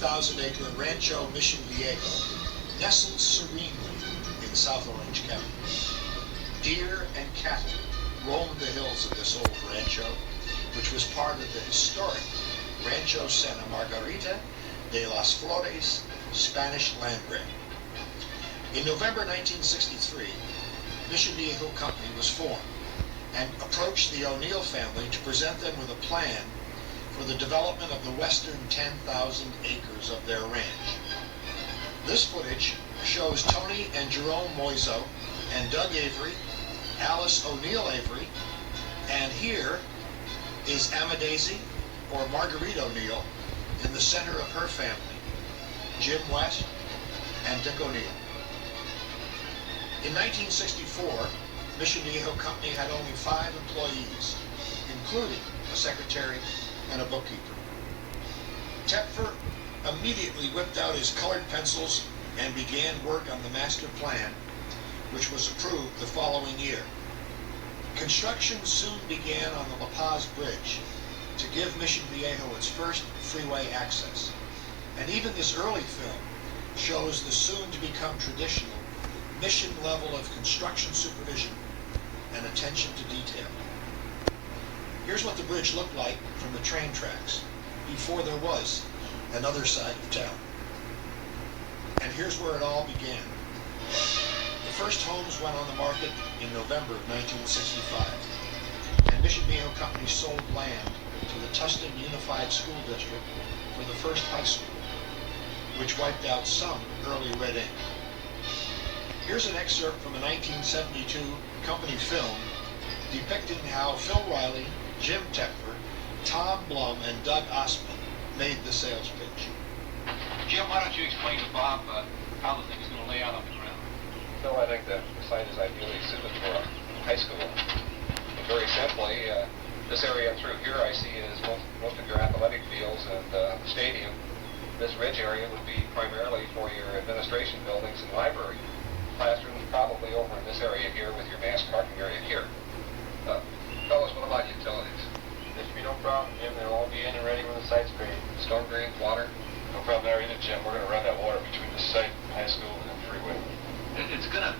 3,000-acre Rancho Mission Viejo nestled serenely in South Orange County. Deer and cattle roamed the hills of this old rancho, which was part of the historic Rancho Santa Margarita de las Flores Spanish land grant. In November 1963, Mission Viejo Company was formed and approached the O'Neill family to present them with a plan for the development of the western 10,000 acres of their ranch. This footage shows Tony and Jerome Moiso and Doug Avery, Alice O'Neill Avery, and here is Amadaisy, or Marguerite O'Neill, in the center of her family, Jim West and Dick O'Neill. In 1964, Mission Viejo Company had only 5 employees, including a secretary and a bookkeeper. Tepfer immediately whipped out his colored pencils and began work on the master plan, which was approved the following year. Construction soon began on the La Paz Bridge to give Mission Viejo its first freeway access. And even this early film shows the soon-to-become traditional mission level of construction supervision and attention to detail. Here's what the bridge looked like from the train tracks before there was another side of town. And here's where it all began. The first homes went on the market in November of 1965, and Mission Viejo Company sold land to the Tustin Unified School District for the first high school, which wiped out some early red ink. Here's an excerpt from a 1972 company film depicting how Phil Riley, Jim Tepfer, Tom Blum, and Doug Osmond made the sales pitch. Jim, why don't you explain to Bob how the thing is going to lay out on the ground? Phil, I think the site is ideally suited for a high school. And very simply, this area through here I see is most of your athletic fields and the stadium. This ridge area would be primarily for your administration buildings and library. Classrooms probably over in this area here with your mass parking area here. Fellas, what about utilities? There should be no problem, Jim. They'll all be in and ready when the site's ready. Storm drain, water? No problem there either, Jim. We're going to run that water between the site, high school, and the freeway. It's going to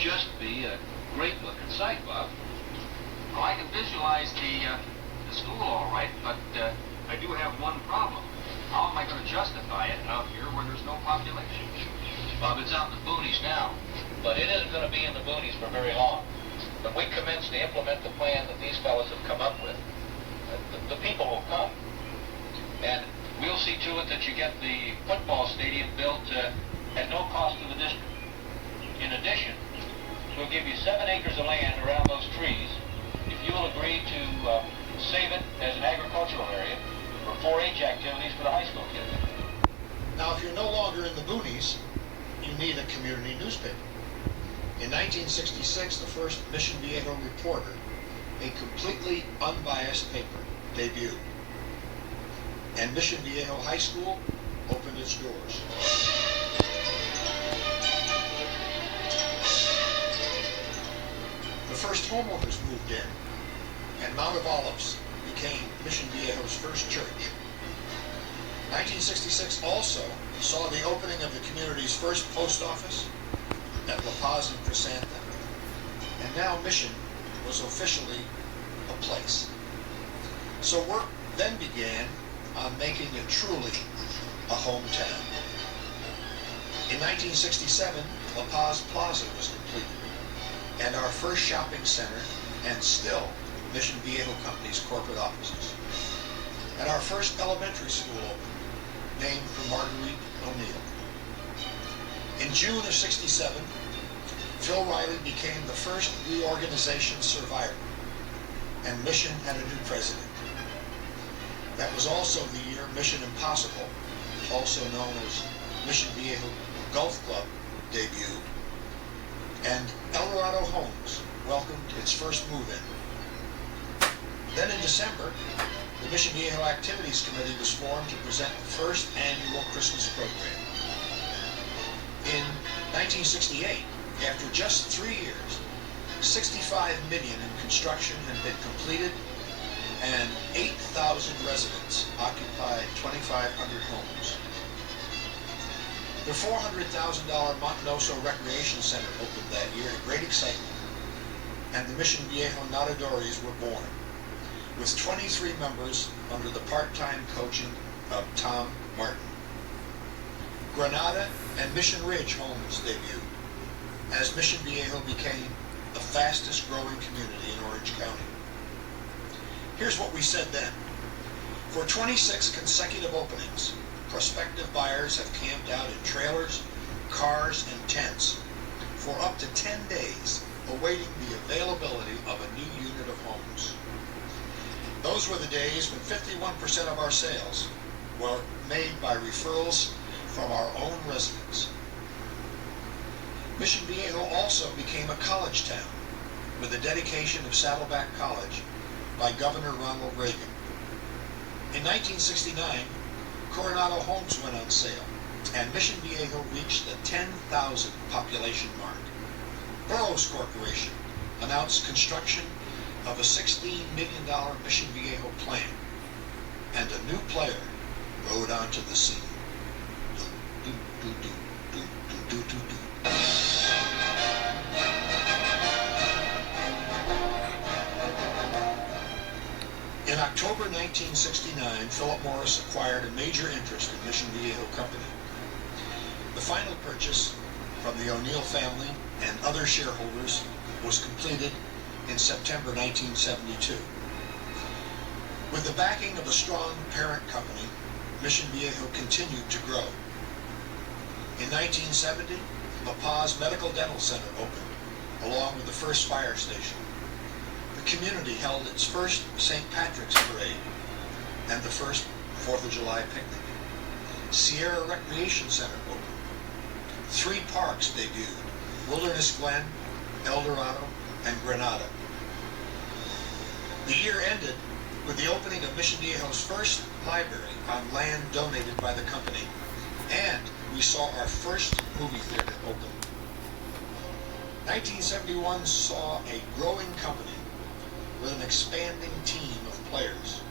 just be a great-looking site, Bob. Well, I can visualize the school all right, but I do have one problem. How am I going to justify it out here where there's no population? Bob, it's out in the boonies now. But it isn't going to be in the boonies for very long. When we commence to implement the plan that these fellows have come up with, the people will come. And we'll see to it that you get the football stadium built at no cost to the district. In addition, we'll give you 7 acres of land around those trees if you'll agree to save it as an agricultural area for 4-H activities for the high school kids. Now, if you're no longer in the boonies, you need a community newspaper. In 1966, the first Mission Viejo Reporter, a completely unbiased paper, debuted. And Mission Viejo High School opened its doors. The first homeowners moved in, and Mount of Olives became Mission Viejo's first church. 1966 also saw the opening of the community's first post office at La Paz and Crescenta, and now Mission was officially a place. So work then began on making it truly a hometown. In 1967, La Paz Plaza was completed, and our first shopping center, and still Mission Viejo Company's corporate offices. And our first elementary school opened, named for Marguerite O'Neill. In June of '67, Phil Riley became the first reorganization survivor, and Mission had a new president. That was also the year Mission Impossible, also known as Mission Viejo Golf Club, debuted, and El Dorado Homes welcomed its first move-in. Then in December, the Mission Viejo Activities Committee was formed to present the first annual Christmas program. In 1968, after just 3 years, $65 million in construction had been completed, and 8,000 residents occupied 2,500 homes. The $400,000 Montenoso Recreation Center opened that year to great excitement, and the Mission Viejo Nadadores were born, with 23 members under the part-time coaching of Tom Martin. Granada and Mission Ridge homes debuted, as Mission Viejo became the fastest growing community in Orange County. Here's what we said then. For 26 consecutive openings, prospective buyers have camped out in trailers, cars, and tents for up to 10 days, awaiting the availability of a new unit of homes. Those were the days when 51% of our sales were made by referrals from our own residents. Mission Viejo also became a college town with the dedication of Saddleback College by Governor Ronald Reagan. In 1969, Coronado homes went on sale, and Mission Viejo reached the 10,000 population mark. Burroughs Corporation announced construction of a $16 million Mission Viejo plant, and a new player rode onto the scene. Do, do, do, do, do, do, do, do. In October 1969, Philip Morris acquired a major interest in Mission Viejo Company. The final purchase from the O'Neill family and other shareholders was completed in September 1972. With the backing of a strong parent company, Mission Viejo continued to grow. In 1970, La Paz Medical Dental Center opened, along with the first fire station. The community held its first St. Patrick's Parade and the first 4th of July picnic. Sierra Recreation Center opened. 3 parks debuted: Wilderness Glen, El Dorado, and Granada. The year ended with the opening of Mission Viejo's first library on land donated by the company, and we saw our first movie theater open. 1971 saw a growing company with an expanding team of players.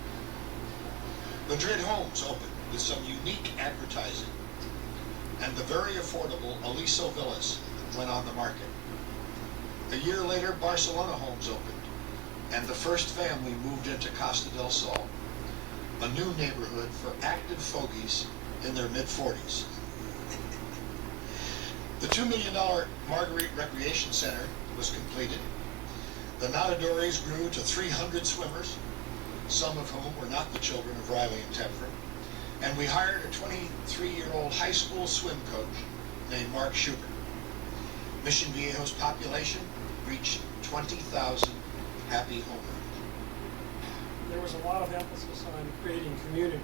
Madrid Homes opened with some unique advertising, and the very affordable Aliso Villas went on the market. A year later, Barcelona Homes opened, and the first family moved into Costa del Sol, a new neighborhood for active fogies in their mid-40s. The $2 million Marguerite Recreation Center was completed. The Nadadores grew to 300 swimmers, some of whom were not the children of Riley and Tepfer, and we hired a 23-year-old high school swim coach named Mark Schubert. Mission Viejo's population reached 20,000 happy homeowners. There was a lot of emphasis on creating community.